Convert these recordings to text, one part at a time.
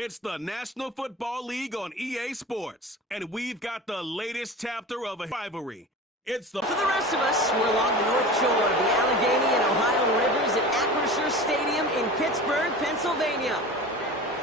It's the National Football League on EA Sports, and we've got the latest chapter of a rivalry. It's the... For the rest of us, we're along the North Shore of the Allegheny and Ohio Rivers at Acrisure Stadium in Pittsburgh, Pennsylvania.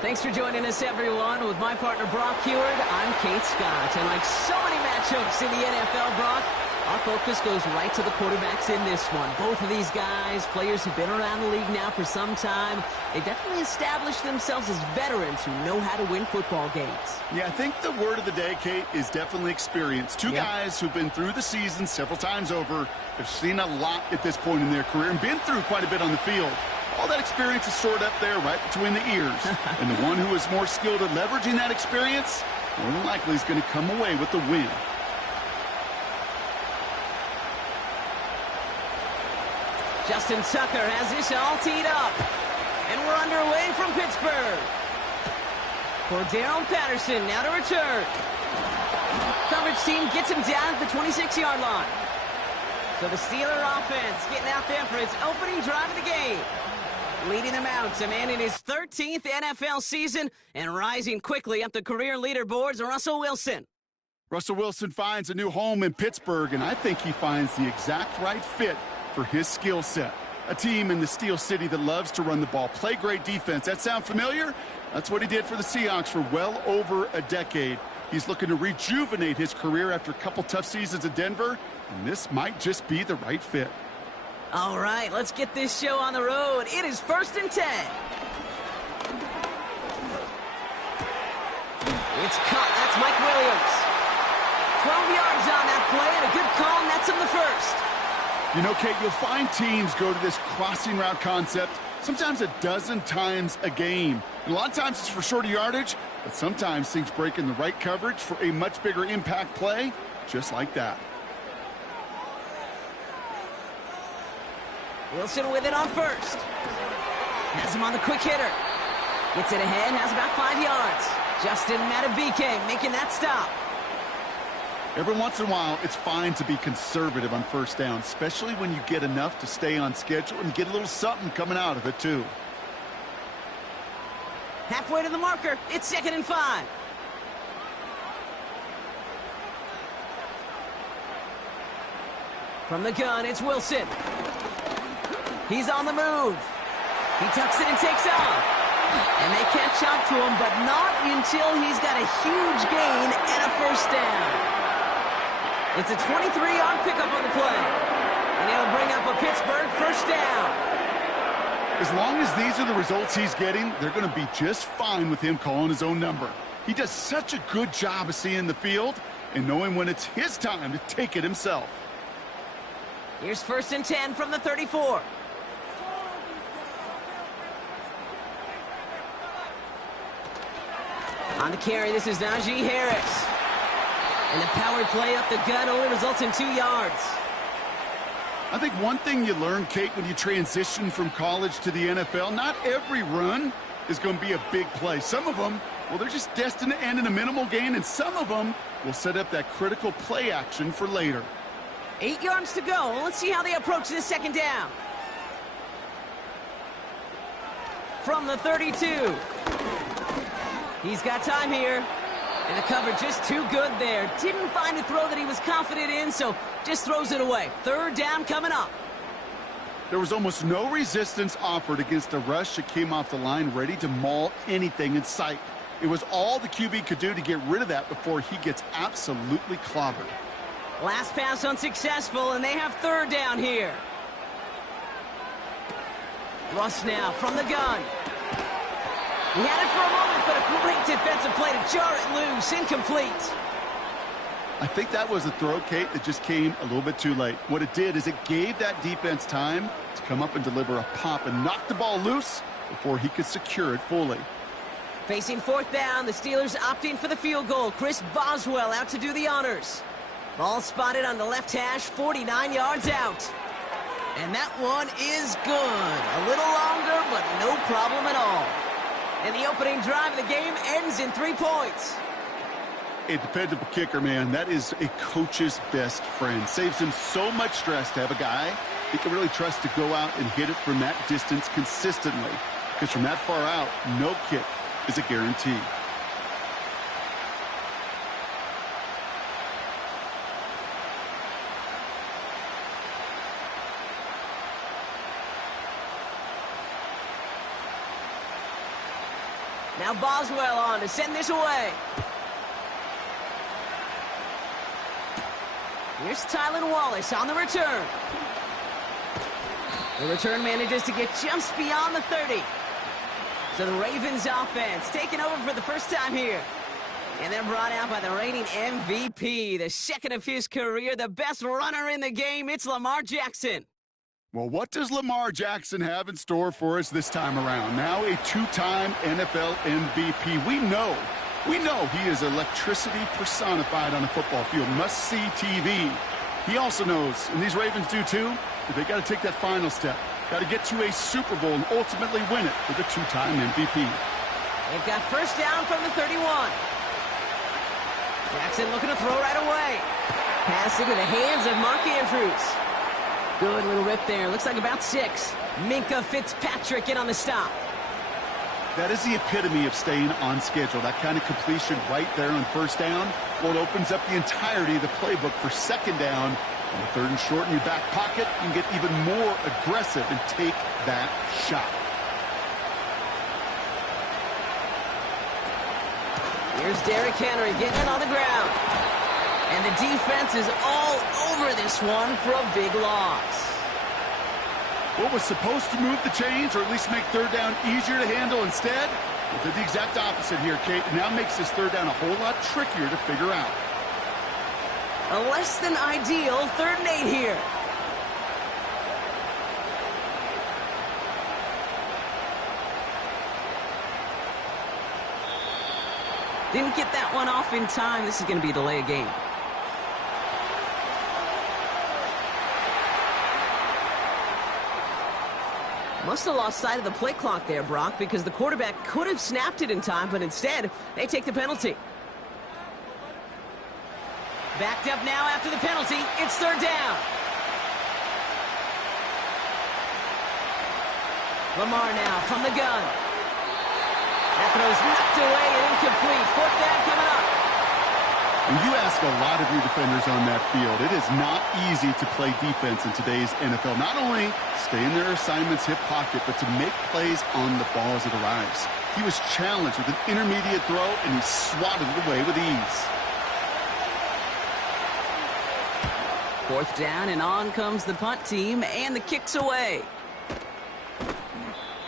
Thanks for joining us, everyone. With my partner, Brock Heward, I'm Kate Scott. And like so many matchups in the NFL, Brock, our focus goes right to the quarterbacks in this one. Both of these guys, players who've been around the league now for some time, they definitely established themselves as veterans who know how to win football games. Yeah, I think the word of the day, Kate, is definitely experience. Two guys who've been through the season several times over, have seen a lot at this point in their career, and been through quite a bit on the field. All that experience is stored up there right between the ears. And the one who is more skilled at leveraging that experience, more than likely is going to come away with the win. Justin Tucker has this all teed up. And we're underway from Pittsburgh. For Darrell Patterson, now to return. Coverage team gets him down at the 26-yard line. So the Steeler offense getting out there for its opening drive of the game. Leading them out, a man in his 13th NFL season and rising quickly up the career leaderboards, Russell Wilson. Russell Wilson finds a new home in Pittsburgh, and I think he finds the exact right fit for his skill set. A team in the Steel City that loves to run the ball, play great defense. That sound familiar? That's what he did for the Seahawks for well over a decade. He's looking to rejuvenate his career after a couple tough seasons at Denver, and this might just be the right fit. All right, let's get this show on the road. It is 1st and 10. It's caught. That's Mike Williams. 12 yards on that play, and a good call, and that's him the first. You know, Kate, you'll find teams go to this crossing route concept sometimes a dozen times a game. And a lot of times it's for shorter yardage, but sometimes things break in the right coverage for a much bigger impact play, just like that. Wilson with it on first. Has him on the quick hitter. Gets it ahead, has about 5 yards. Justin Matabike making that stop. Every once in a while, it's fine to be conservative on first down, especially when you get enough to stay on schedule and get a little something coming out of it, too. Halfway to the marker. It's 2nd and 5. From the gun, it's Wilson. He's on the move. He tucks it and takes off. And they catch up to him, but not until he's got a huge gain and a first down. It's a 23-yard pickup on the play. And it'll bring up a Pittsburgh first down. As long as these are the results he's getting, they're going to be just fine with him calling his own number. He does such a good job of seeing the field and knowing when it's his time to take it himself. Here's 1st and 10 from the 34. On the carry, this is Najee Harris. And the power play up the gut only results in 2 yards. I think one thing you learn, Kate, when you transition from college to the NFL, not every run is going to be a big play. Some of them, well, they're just destined to end in a minimal gain, and some of them will set up that critical play action for later. 8 yards to go. Let's see how they approach this 2nd down. From the 32. He's got time here. And the coverage just too good there. Didn't find a throw that he was confident in, so just throws it away. 3rd down coming up. There was almost no resistance offered against a rush that came off the line ready to maul anything in sight. It was all the QB could do to get rid of that before he gets absolutely clobbered. Last pass unsuccessful, and they have 3rd down here. Russ now from the gun. He had it for a moment, but a great defensive play to jar it loose. Incomplete. I think that was a throw, Kate, that just came a little bit too late. What it did is it gave that defense time to come up and deliver a pop and knock the ball loose before he could secure it fully. Facing 4th down, the Steelers opting for the field goal. Chris Boswell out to do the honors. Ball spotted on the left hash, 49 yards out. And that one is good. A little longer, but no problem at all. And the opening drive of the game ends in 3 points. A dependable kicker, man. That is a coach's best friend. Saves him so much stress to have a guy he can really trust to go out and hit it from that distance consistently. Because from that far out, no kick is a guarantee. Now Boswell on to send this away. Here's Tylan Wallace on the return. The return manages to get just beyond the 30. So the Ravens offense taking over for the first time here. And they're brought out by the reigning MVP, the second of his career, the best runner in the game. It's Lamar Jackson. Well, what does Lamar Jackson have in store for us this time around? Now a two-time NFL MVP. We know he is electricity personified on a football field. Must-see TV. He also knows, and these Ravens do too, that they got to take that final step. Got to get to a Super Bowl and ultimately win it for the two-time MVP. They've got first down from the 31. Jackson looking to throw right away. Pass into the hands of Mark Andrews. Good little rip there. Looks like about 6. Minkah Fitzpatrick in on the stop. That is the epitome of staying on schedule. That kind of completion right there on first down. Well, it opens up the entirety of the playbook for second down. On the third and short in your back pocket, you can get even more aggressive and take that shot. Here's Derrick Henry getting it on the ground. And the defense is all over this one for a big loss. What was supposed to move the chains, or at least make third down easier to handle instead, well, did the exact opposite here, Kate. It now makes this third down a whole lot trickier to figure out. A less than ideal 3rd and 8 here. Didn't get that one off in time. This is going to be a delay of game. Must have lost sight of the play clock there, Brock, because the quarterback could have snapped it in time, but instead, they take the penalty. Backed up now after the penalty. It's 3rd down. Lamar now from the gun. That throw's knocked away and incomplete. 4th down coming up. When you ask a lot of your defenders on that field, it is not easy to play defense in today's NFL. Not only stay in their assignment's hip pocket, but to make plays on the ball as it arrives. He was challenged with an intermediate throw, and he swatted it away with ease. 4th down, and on comes the punt team, and the kick's away.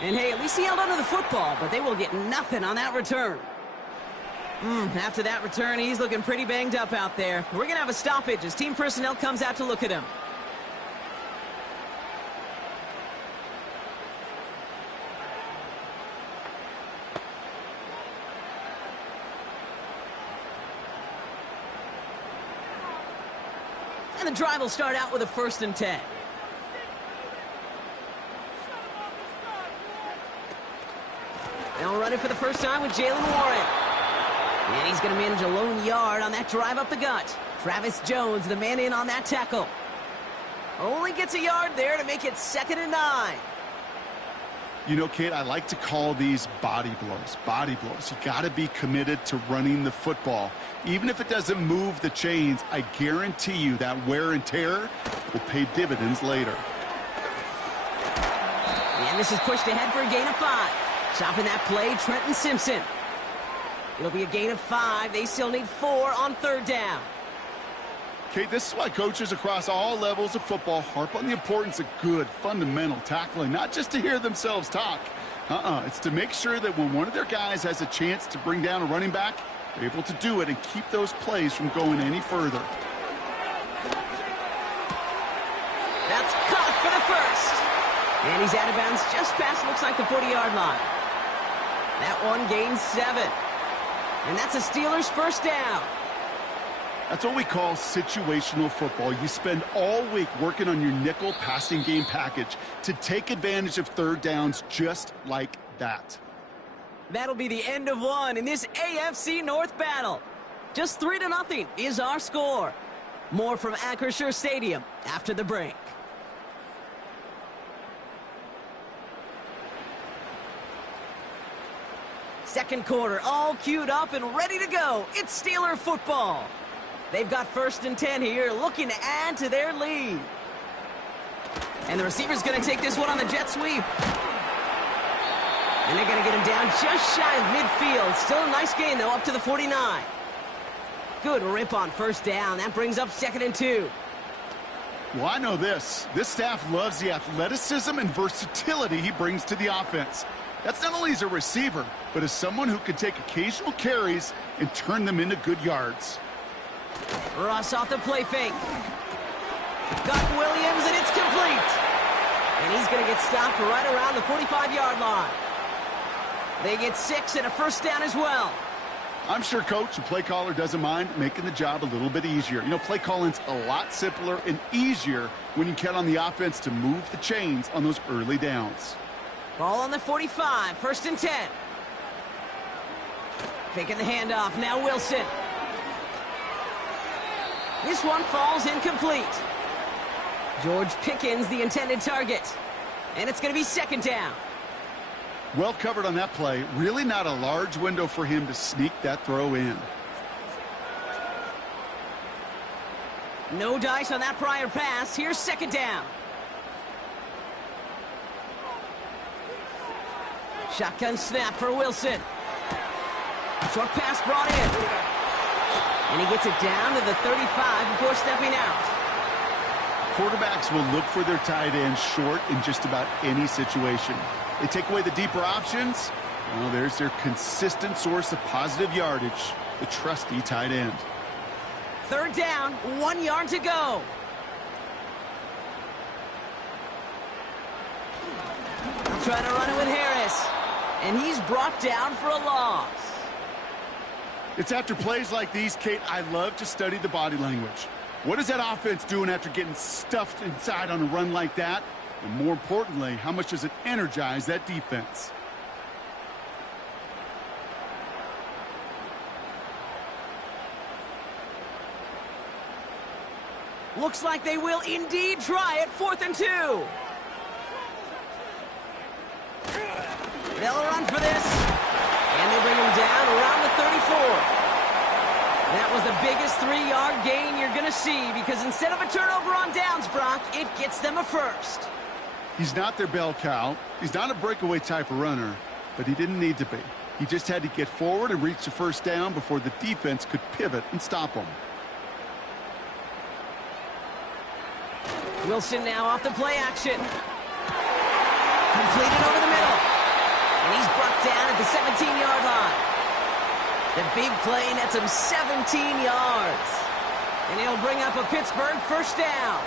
And hey, at least he held onto the football, but they will get nothing on that return. After that return, he's looking pretty banged up out there. We're going to have a stoppage as team personnel comes out to look at him. And the drive will start out with a 1st and 10. They'll run it for the first time with Jalen Warren. And he's going to manage a lone yard on that drive up the gut. Travis Jones, the man in on that tackle. Only gets a yard there to make it 2nd and 9. You know, Kate, I like to call these body blows. Body blows. You got to be committed to running the football. Even if it doesn't move the chains, I guarantee you that wear and tear will pay dividends later. And this is pushed ahead for a gain of 5. Stopping that play, Trenton Simpson. It'll be a gain of 5. They still need 4 on 3rd down. Kate, this is why coaches across all levels of football harp on the importance of good, fundamental tackling, not just to hear themselves talk. It's to make sure that when one of their guys has a chance to bring down a running back, they're able to do it and keep those plays from going any further. That's caught for the 1st. And he's out of bounds just past, looks like, the 40-yard line. That one gains 7. And that's a Steelers' 1st down. That's what we call situational football. You spend all week working on your nickel passing game package to take advantage of 3rd downs just like that. That'll be the end of one in this AFC North battle. Just 3-0 is our score. More from Acrisure Stadium after the break. Second quarter, all queued up and ready to go. It's Steeler football. They've got 1st and 10 here, looking to add to their lead. And the receiver's going to take this one on the jet sweep. And they're going to get him down just shy of midfield. Still a nice gain, though, up to the 49. Good rip on 1st down. That brings up 2nd and 2. Well, I know this. This staff loves the athleticism and versatility he brings to the offense. That's not only as a receiver, but as someone who can take occasional carries and turn them into good yards. Ross off the play fake. Got Williams, and it's complete. And he's going to get stopped right around the 45-yard line. They get 6 and a 1st down as well. I'm sure coach and play caller doesn't mind making the job a little bit easier. You know, play calling's a lot simpler and easier when you count on the offense to move the chains on those early downs. Ball on the 45, 1st and 10. Faking the handoff, now Wilson. This one falls incomplete. George Pickens, the intended target. And it's going to be 2nd down. Well covered on that play. Really not a large window for him to sneak that throw in. No dice on that prior pass. Here's 2nd down. Shotgun snap for Wilson. Short pass brought in. And he gets it down to the 35 before stepping out. Quarterbacks will look for their tight end short in just about any situation. They take away the deeper options. Well, there's their consistent source of positive yardage, the trusty tight end. 3rd down, 1 yard to go. I'm trying to run it with Harris. And he's brought down for a loss. It's after plays like these, Kate, I love to study the body language. What is that offense doing after getting stuffed inside on a run like that? And more importantly, how much does it energize that defense? Looks like they will indeed try it. 4th and 2. They'll run for this. And they bring him down around the 34. That was the biggest 3-yard gain you're going to see because instead of a turnover on downs, Brock, it gets them a 1st. He's not their bell cow. He's not a breakaway type of runner, but he didn't need to be. He just had to get forward and reach the 1st down before the defense could pivot and stop him. Wilson now off the play action. Completed over the middle. And he's brought down at the 17-yard line. The big play nets him 17 yards. And he'll bring up a Pittsburgh 1st down.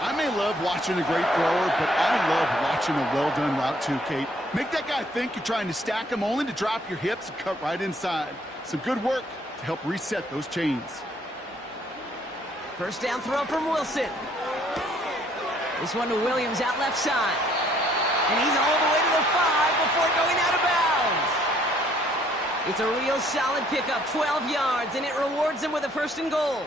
I may love watching a great thrower, but I love watching a well-done route too, Kate. Make that guy think you're trying to stack him only to drop your hips and cut right inside. Some good work to help reset those chains. 1st down throw from Wilson. This one to Williams out left side. And he's all the way to the 5 before going out of bounds. It's a real solid pickup, 12 yards, and it rewards him with a 1st and goal.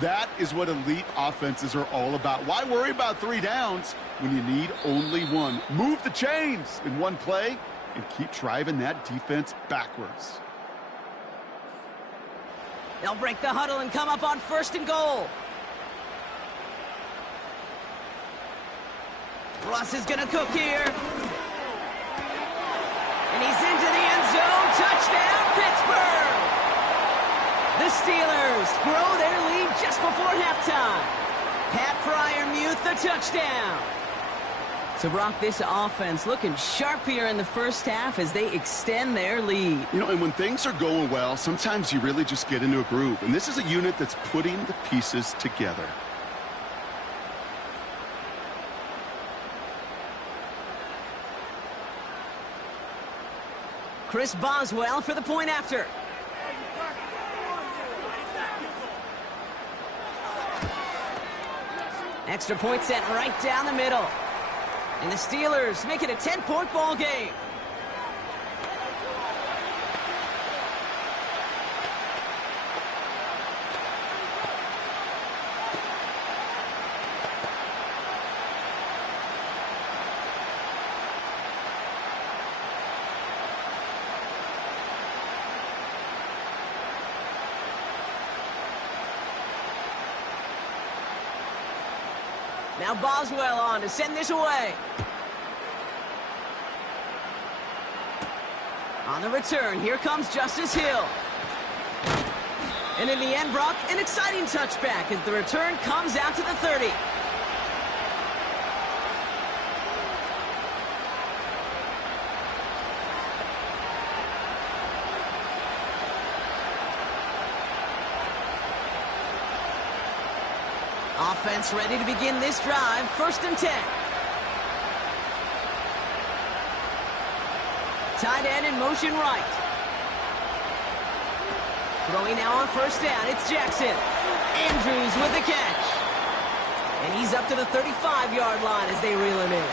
That is what elite offenses are all about. Why worry about 3 downs when you need only 1? Move the chains in one play and keep driving that defense backwards. They'll break the huddle and come up on 1st and goal. Russ is going to cook here. And he's into the end zone. Touchdown, Pittsburgh! The Steelers grow their lead just before halftime. Pat Fryermuth, the touchdown. So, Brock, this offense looking sharp here in the 1st half as they extend their lead. You know, and when things are going well, sometimes you really just get into a groove. And this is a unit that's putting the pieces together. Chris Boswell for the point after. Extra point sent right down the middle. And the Steelers make it a 10-point ball game. Now Boswell on to send this away. On the return, here comes Justice Hill. And in the end, Brock, an exciting touchback as the return comes out to the 30. Offense ready to begin this drive. 1st and 10. Tight end in motion right. Throwing now on 1st down. It's Jackson. Andrews with the catch. And he's up to the 35-yard line as they reel him in.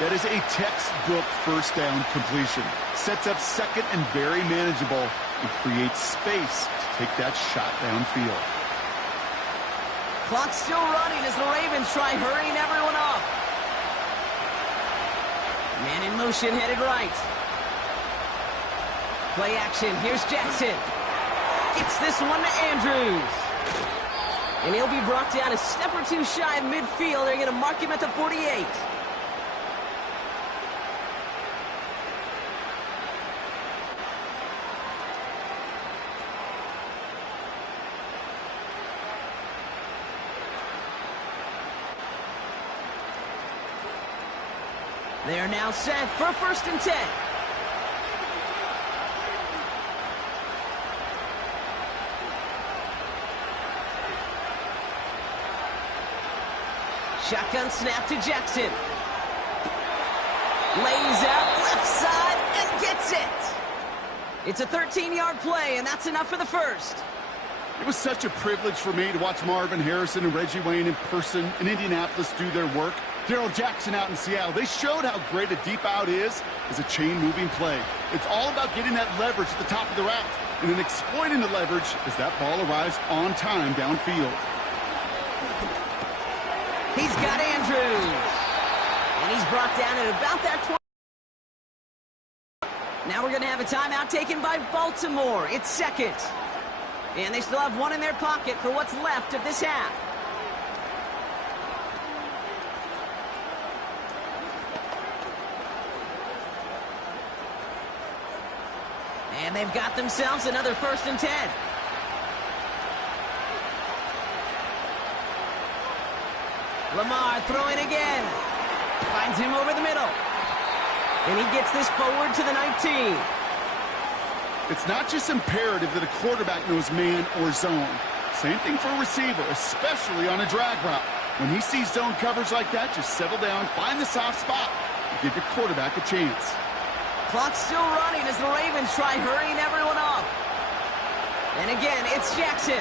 That is a textbook 1st down completion. Sets up 2nd and very manageable and creates space to take that shot downfield. Clock's still running as the Ravens try hurrying everyone up. Man in motion, headed right. Play action, here's Jackson. Gets this one to Andrews. And he'll be brought down a step or two shy of midfield. They're going to mark him at the 48. They are now set for 1st and 10. Shotgun snap to Jackson. Lays out left side and gets it. It's a 13-yard play, and that's enough for the 1st. It was such a privilege for me to watch Marvin Harrison and Reggie Wayne in person in Indianapolis do their work. Darrell Jackson out in Seattle, they showed how great a deep out is as a chain-moving play. It's all about getting that leverage at the top of the route and then exploiting the leverage as that ball arrives on time downfield. He's got Andrews. And he's brought down at about that 20. Now we're going to have a timeout taken by Baltimore. It's 2nd. And they still have one in their pocket for what's left of this half. And they've got themselves another 1st and 10. Lamar throwing again. Finds him over the middle. And he gets this forward to the 19. It's not just imperative that a quarterback knows man or zone. Same thing for a receiver, especially on a drag route. When he sees zone coverage like that, just settle down, find the soft spot, and give your quarterback a chance. Clock's still running as the Ravens try hurrying everyone up. And again, it's Jackson.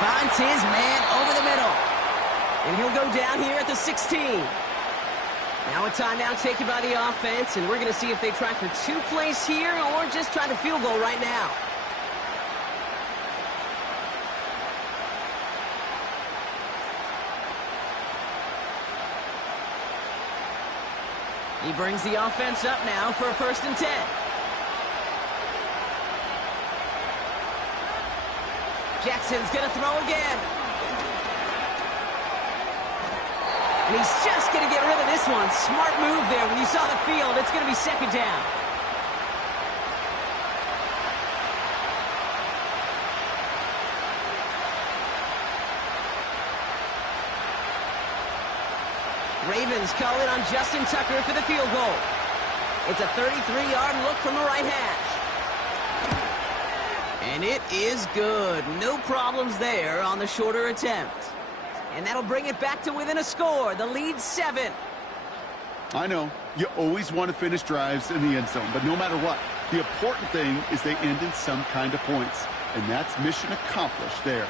Finds his man over the middle. And he'll go down here at the 16. Now a timeout taken by the offense, and we're going to see if they try for 2 plays here or just try the field goal right now. He brings the offense up now for a 1st and 10. Jackson's going to throw again. And he's just going to get rid of this one. Smart move there. When you saw the field, it's going to be 2nd down. Ravens call it on Justin Tucker for the field goal. It's a 33-yard look from the right hash. And it is good. No problems there on the shorter attempt. And that'll bring it back to within a score. The lead 7. I know, you always want to finish drives in the end zone, but no matter what, the important thing is they end in some kind of points. And that's mission accomplished there.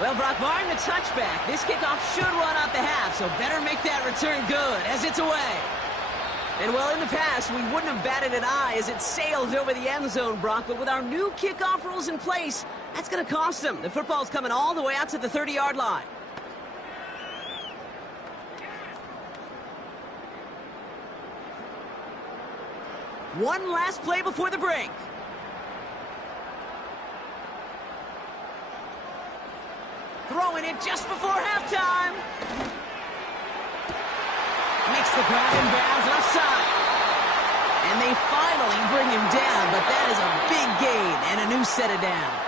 Well, Brock, barring the touchback, this kickoff should run out the half, so better make that return good as it's away. And, well, in the past, we wouldn't have batted an eye as it sails over the end zone, Brock, but with our new kickoff rules in place, That's going to cost them. The football's coming all the way out to the 30-yard line. One last play before the break. Throwing it just before halftime. Makes the grab in bounds left side. And they finally bring him down, but that is a big gain and a new set of downs.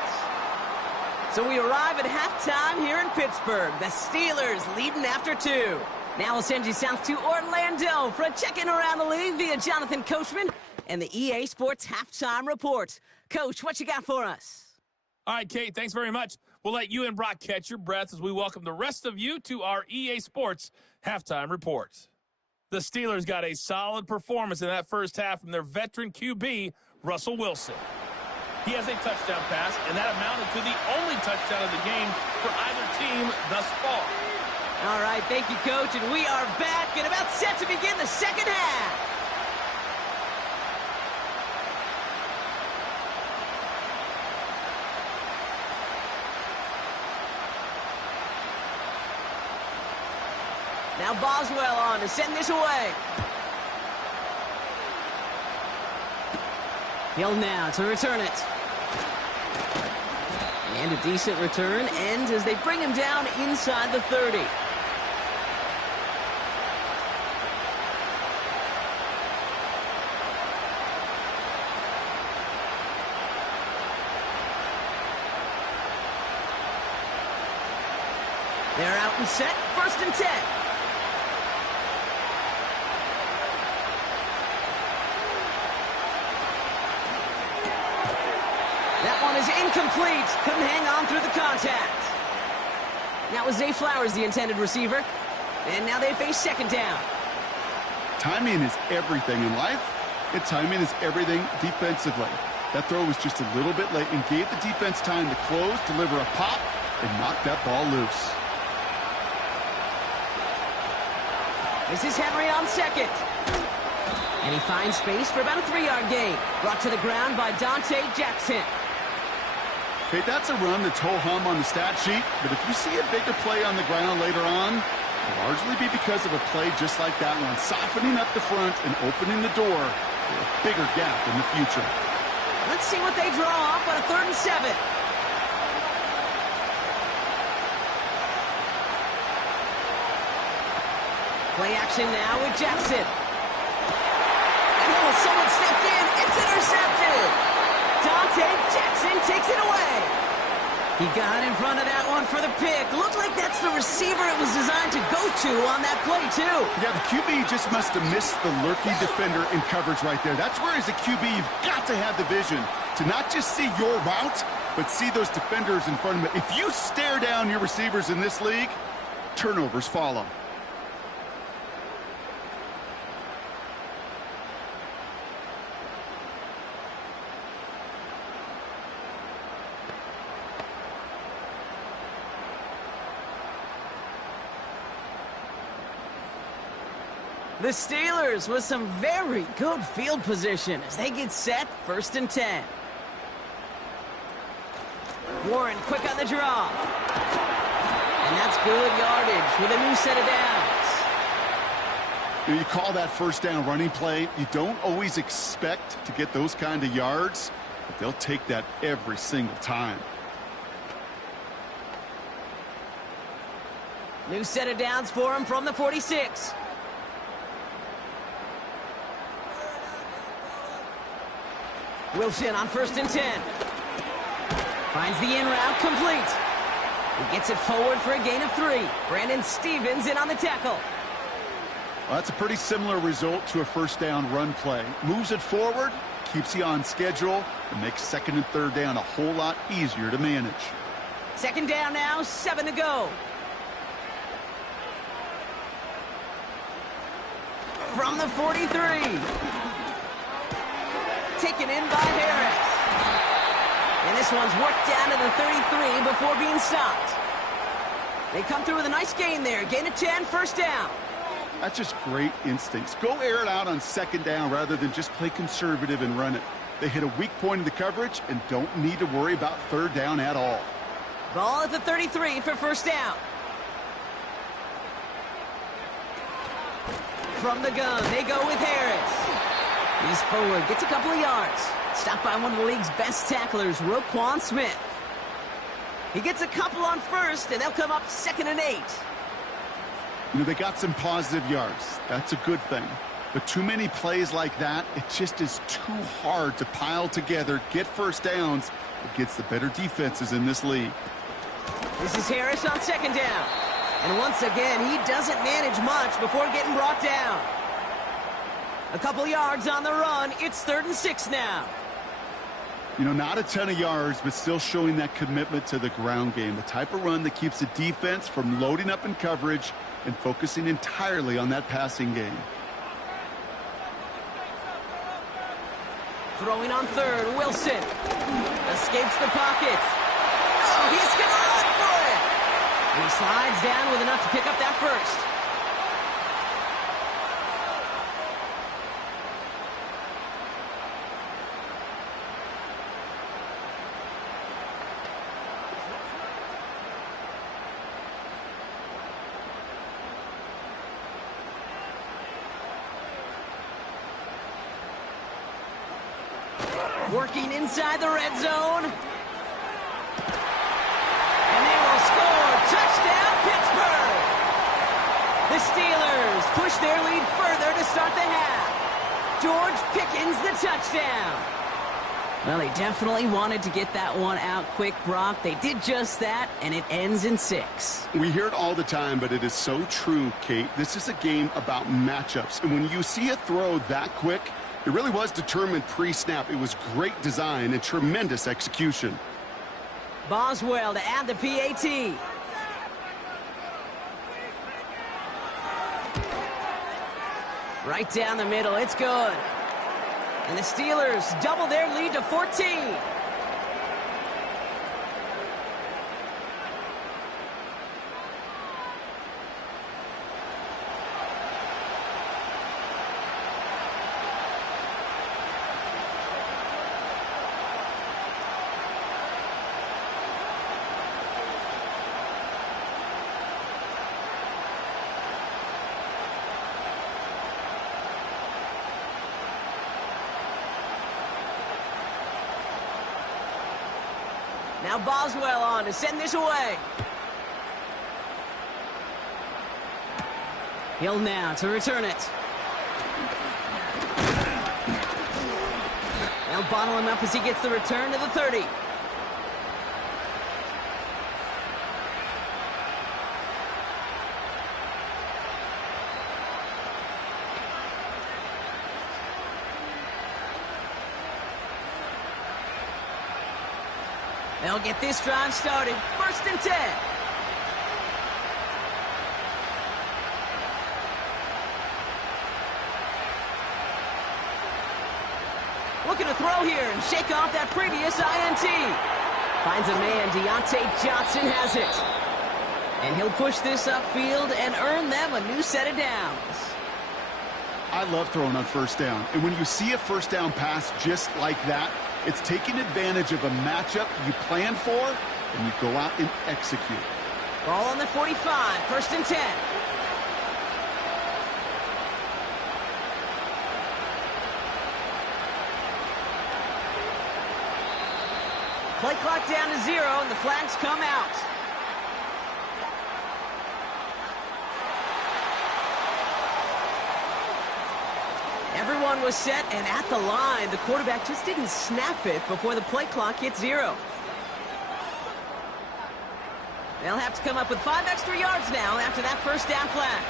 So we arrive at halftime here in Pittsburgh. The Steelers leading after 2. Now we'll send you south to Orlando for a check-in around the league via Jonathan Coachman and the EA Sports Halftime Report. Coach, what you got for us? All right, Kate, thanks very much. We'll let you and Brock catch your breath as we welcome the rest of you to our EA Sports Halftime Report. The Steelers got a solid performance in that first half from their veteran QB, Russell Wilson. He has a touchdown pass, and that amounted to the only touchdown of the game for either team thus far. All right, thank you, Coach, and we are back and about set to begin the second half. Now Boswell on to send this away. Hill now to return it. And a decent return ends as they bring him down inside the 30. They're out and set, 1st and 10. That one is incomplete. Couldn't hang on through the contact. That was Zay Flowers, the intended receiver. And now they face 2nd down. Timing is everything in life, and timing is everything defensively. That throw was just a little bit late and gave the defense time to close, deliver a pop, and knock that ball loose. This is Henry on 2nd. And he finds space for about a 3-yard gain. Brought to the ground by Dante Jackson. Okay, that's a run that's ho-hum on the stat sheet, but if you see a bigger play on the ground later on, it'll largely be because of a play just like that one, softening up the front and opening the door for a bigger gap in the future. Let's see what they draw up on a 3rd and 7. Play action now with Jackson. Oh, someone stepped in. It's intercepted. Dante Jackson takes it away. He got in front of that one for the pick. Looked like that's the receiver it was designed to go to on that play, too. Yeah, the QB just must have missed the lurky defender in coverage right there. That's where, as a QB, you've got to have the vision to not just see your route, but see those defenders in front of you. If you stare down your receivers in this league, turnovers follow. The Steelers with some very good field position as they get set, 1st and 10. Warren quick on the draw. And that's good yardage with a new set of downs. You call that 1st down running play. You don't always expect to get those kind of yards, but they'll take that every single time. New set of downs for him from the 46. Wilson on 1st and 10. Finds the in route complete. He gets it forward for a gain of 3. Brandon Stevens in on the tackle. Well, that's a pretty similar result to a 1st down run play. Moves it forward, keeps you on schedule, and makes 2nd and 3rd down a whole lot easier to manage. 2nd down now, 7 to go. From the 43. Taken in by Harris. And this one's worked down to the 33 before being stopped. They come through with a nice gain there. Gain of 10, 1st down. That's just great instincts. Go air it out on 2nd down rather than just play conservative and run it. They hit a weak point in the coverage and don't need to worry about third down at all. Ball at the 33 for first down. From the gun, they go with Harris. He's forward, gets a couple of yards. Stopped by one of the league's best tacklers, Roquan Smith. He gets a couple on first, and they'll come up 2nd and 8. You know, they got some positive yards. That's a good thing. But too many plays like that, it just is too hard to pile together, get first downs against the better defenses in this league. This is Harris on 2nd down. And once again, he doesn't manage much before getting brought down. A couple yards on the run. It's 3rd and 6 now. You know, not a ton of yards, but still showing that commitment to the ground game. The type of run that keeps the defense from loading up in coverage and focusing entirely on that passing game. Throwing on 3rd, Wilson. Escapes the pocket. Oh, he's going to run for it. And he slides down with enough to pick up that first. Working inside the red zone. And they will score. Touchdown, Pittsburgh. The Steelers push their lead further to start the half. George Pickens, the touchdown. Well, they definitely wanted to get that one out quick, Brock. They did just that, and it ends in 6. We hear it all the time, but it is so true, Kate. This is a game about matchups. And when you see a throw that quick, it really was determined pre-snap. It was great design and tremendous execution. Boswell to add the PAT. Right down the middle. It's good. And the Steelers double their lead to 14. Now Boswell on to send this away. Hill now to return it. They'll bottle him up as he gets the return to the 30. They'll get this drive started. 1st and 10. Looking to throw here and shake off that previous INT. Finds a man. Deontay Johnson has it. And he'll push this upfield and earn them a new set of downs. I love throwing on first down. And when you see a first down pass just like that, it's taking advantage of a matchup you planned for, and you go out and execute. Ball on the 45, 1st and 10. Play clock down to 0, and the flags come out. Everyone was set and at the line. The quarterback just didn't snap it before the play clock hit 0. They'll have to come up with 5 extra yards now after that first down flag.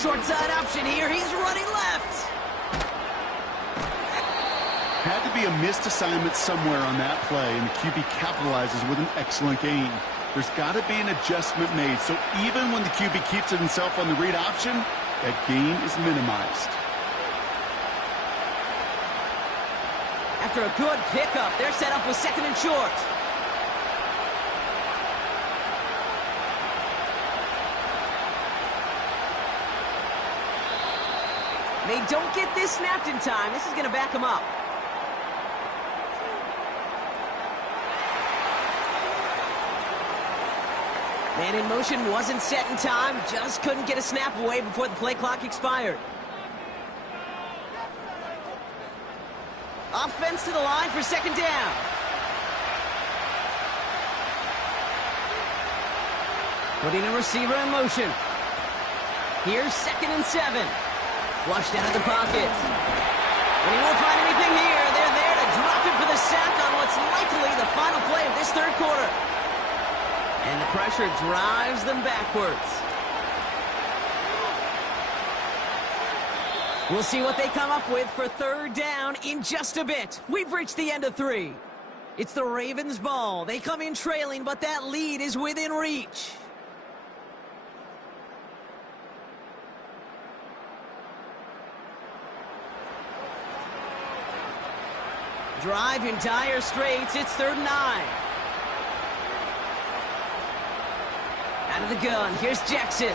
Short side option here. He's running left. Had to be a missed assignment somewhere on that play, and the QB capitalizes with an excellent gain. There's got to be an adjustment made, so even when the QB keeps it himself on the read option, that gain is minimized. After a good pickup, they're set up with 2nd and short. They don't get this snapped in time. This is going to back them up. Man in motion wasn't set in time. Just couldn't get a snap away before the play clock expired. Offense to the line for second down. Putting a receiver in motion. Here's 2nd and 7. Flushed out of the pocket. And he won't find anything here. They're there to drop him for the sack on what's likely the final play of this third quarter. And the pressure drives them backwards. We'll see what they come up with for third down in just a bit. We've reached the end of 3. It's the Ravens' ball. They come in trailing, but that lead is within reach. Drive in dire straits. It's 3rd and 9. Out of the gun. Here's Jackson. A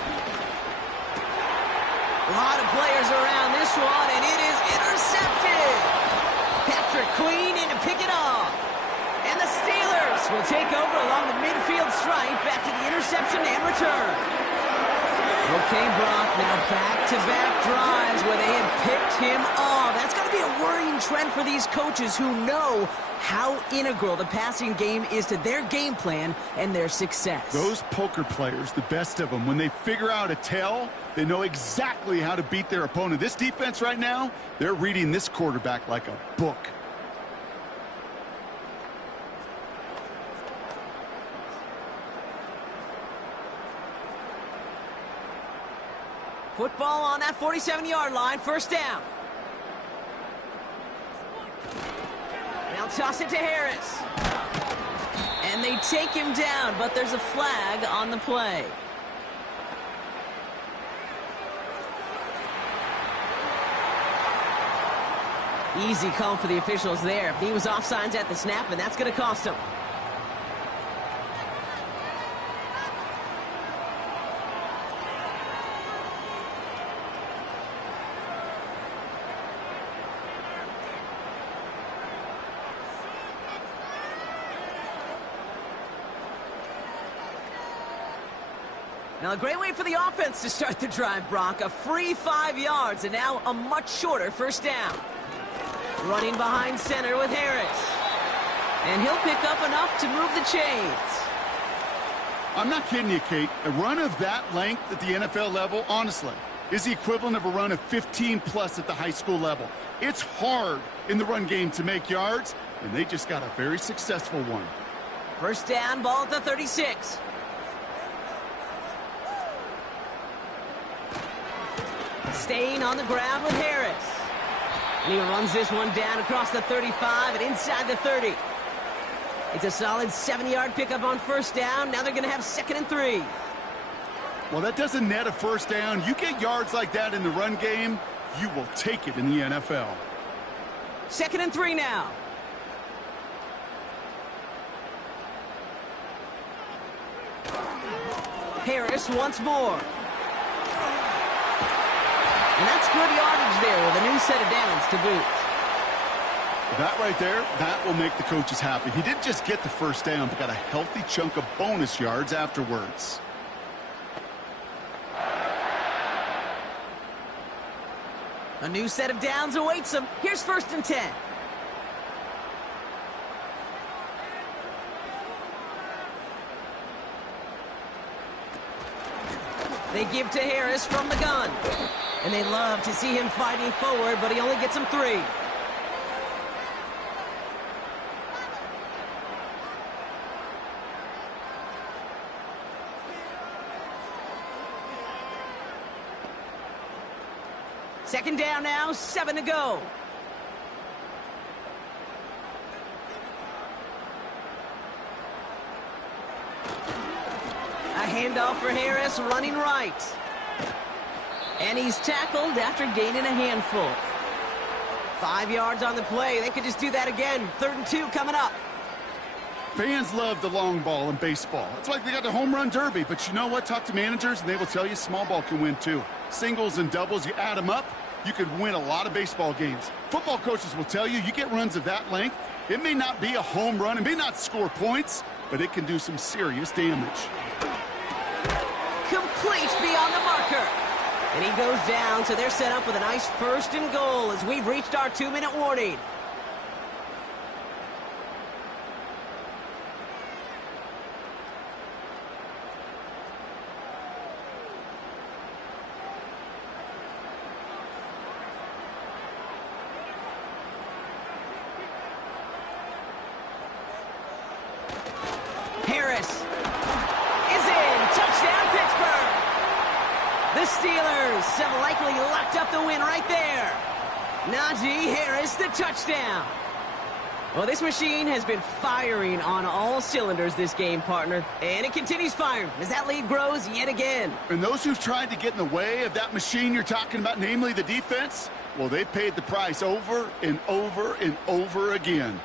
lot of players around this one, and it is intercepted. Patrick Queen in to pick it off. And the Steelers will take over along the midfield stripe back to the interception and return. Okay, Brock, now back-to-back drives where they have picked him off. That's got to be a worrying trend for these coaches who know how integral the passing game is to their game plan and their success. Those poker players, the best of them, when they figure out a tell, they know exactly how to beat their opponent. This defense right now, they're reading this quarterback like a book. Football on that 47-yard line, 1st down. Now toss it to Harris. And they take him down, but there's a flag on the play. Easy call for the officials there. He was offsides at the snap, and that's going to cost him. Now, a great way for the offense to start the drive, Brock. A free 5 yards, and now a much shorter 1st down. Running behind center with Harris. And he'll pick up enough to move the chains. I'm not kidding you, Kate. A run of that length at the NFL level, honestly, is the equivalent of a run of 15-plus at the high school level. It's hard in the run game to make yards, and they just got a very successful one. 1st down, ball at the 36. Staying on the ground with Harris. And he runs this one down across the 35 and inside the 30. It's a solid 7-yard pickup on 1st down. Now they're going to have 2nd and 3. Well, that doesn't net a 1st down. You get yards like that in the run game, you will take it in the NFL. 2nd and 3 now. Harris once more. And that's good yardage there with a new set of downs to boot. That right there, that will make the coaches happy. He didn't just get the 1st down, but got a healthy chunk of bonus yards afterwards. A new set of downs awaits him. Here's 1st and 10. They give to Harris from the gun. And they love to see him fighting forward, but he only gets him 3. Second down now, 7 to go. A handoff for Harris, running right. And he's tackled after gaining a handful. 5 yards on the play. They could just do that again. 3rd and 2 coming up. Fans love the long ball in baseball. It's like they got the home run derby. But you know what? Talk to managers, and they will tell you small ball can win too. Singles and doubles, you add them up, you could win a lot of baseball games. Football coaches will tell you, you get runs of that length, it may not be a home run, it may not score points, but it can do some serious damage. Complete beyond the marker. And he goes down, so they're set up with a nice 1st and goal as we've reached our 2-minute warning. The Steelers have likely locked up the win right there. Najee Harris, the touchdown. Well, this machine has been firing on all cylinders this game, partner. And it continues firing as that lead grows yet again. And those who've tried to get in the way of that machine you're talking about, namely the defense, well, they've paid the price over and over and over again.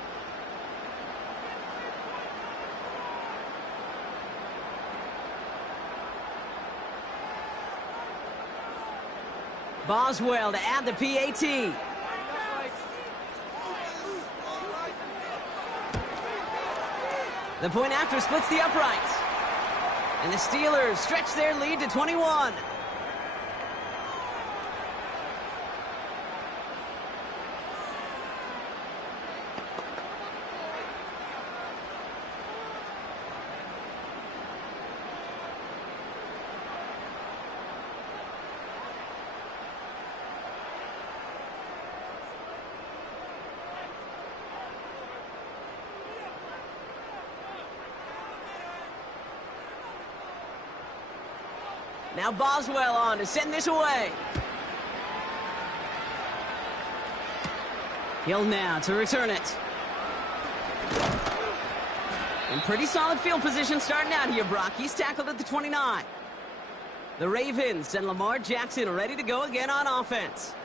Boswell to add the PAT. The point after splits the uprights. And the Steelers stretch their lead to 21. Now Boswell on to send this away. Hill now to return it. In pretty solid field position starting out here, Brock. He's tackled at the 29. The Ravens and Lamar Jackson ready to go again on offense.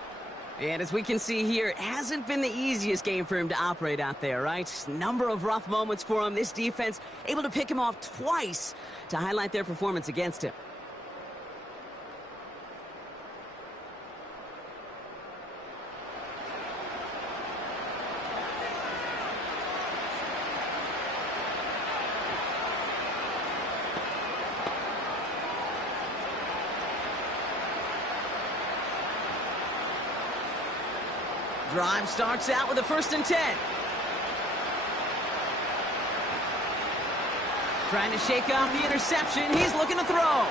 And as we can see here, it hasn't been the easiest game for him to operate out there, right? Number of rough moments for him. This defense able to pick him off twice to highlight their performance against him. Drive starts out with a 1st and 10. Trying to shake off the interception. He's looking to throw.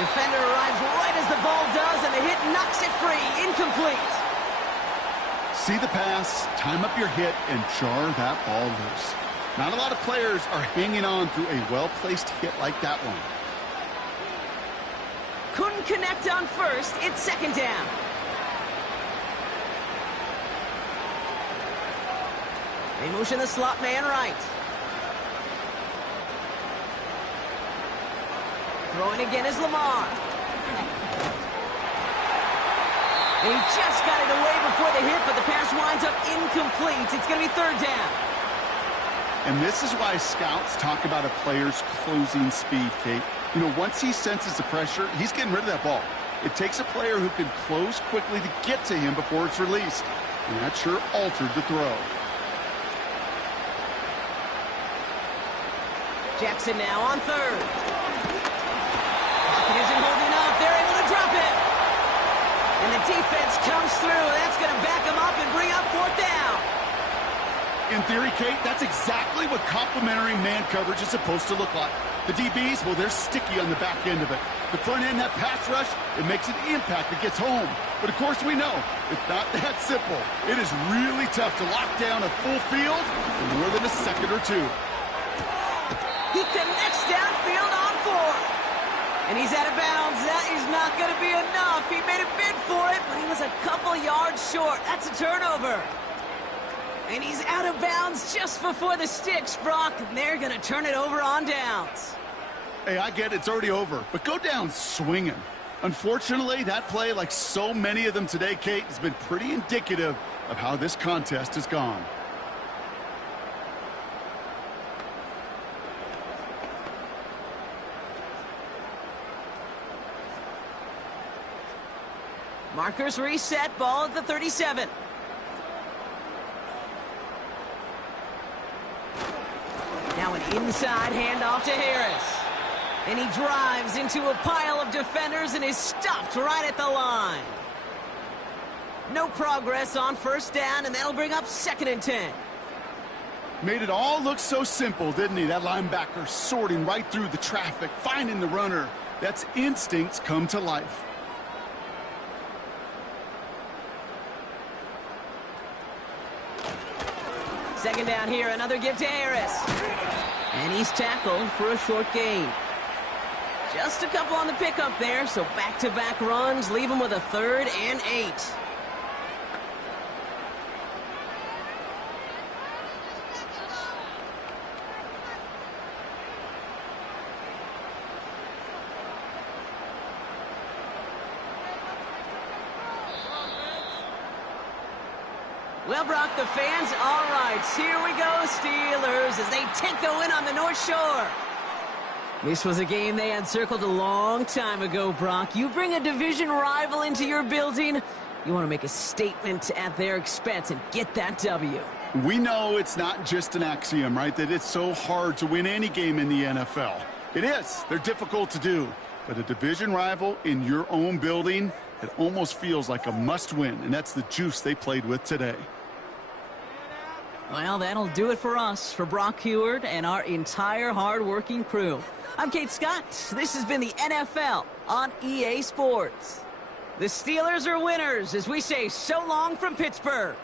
Defender arrives right as the ball does, and the hit knocks it free. Incomplete. See the pass, time up your hit, and jar that ball loose. Not a lot of players are hanging on through a well-placed hit like that one. Couldn't connect on 1st. It's 2nd down. They motion the slot man right. Throwing again is Lamar. And he just got it away before the hit, but the pass winds up incomplete. It's going to be 3rd down. And this is why scouts talk about a player's closing speed, Kate. You know, once he senses the pressure, he's getting rid of that ball. It takes a player who can close quickly to get to him before it's released. And that sure altered the throw. Jackson now on 3rd. Pocket isn't holding up. They're able to drop it. And the defense comes through. That's going to back them up and bring up 4th down. In theory, Kate, that's exactly what complementary man coverage is supposed to look like. The DBs, well, they're sticky on the back end of it. The front end, that pass rush, it makes an impact that gets home. But, of course, we know it's not that simple. It is really tough to lock down a full field for more than a second or two. He connects downfield on 4. And he's out of bounds. That is not going to be enough. He made a bid for it, but he was a couple yards short. That's a turnover. And he's out of bounds just before the sticks, Brock. And they're going to turn it over on downs. Hey, I get it. It's already over. But go down swinging. Unfortunately, that play, like so many of them today, Kate, has been pretty indicative of how this contest has gone. Markers reset, ball at the 37. Now an inside handoff to Harris. And he drives into a pile of defenders and is stopped right at the line. No progress on first down, and that'll bring up 2nd and 10. Made it all look so simple, didn't he? That linebacker sorting right through the traffic, finding the runner. That's instincts come to life. Second down here, another give to Harris. And he's tackled for a short gain. Just a couple on the pickup there, so back-to-back runs leave him with a 3rd and 8. Well, Brock, the fans, all right, here we go, Steelers, as they take the win on the North Shore. This was a game they had circled a long time ago, Brock. You bring a division rival into your building, you want to make a statement at their expense and get that W. We know it's not just an axiom, right, that it's so hard to win any game in the NFL. It is. They're difficult to do. But a division rival in your own building, it almost feels like a must-win, and that's the juice they played with today. Well, that'll do it for us, for Brock Heward and our entire hard-working crew. I'm Kate Scott. This has been the NFL on EA Sports. The Steelers are winners as we say so long from Pittsburgh.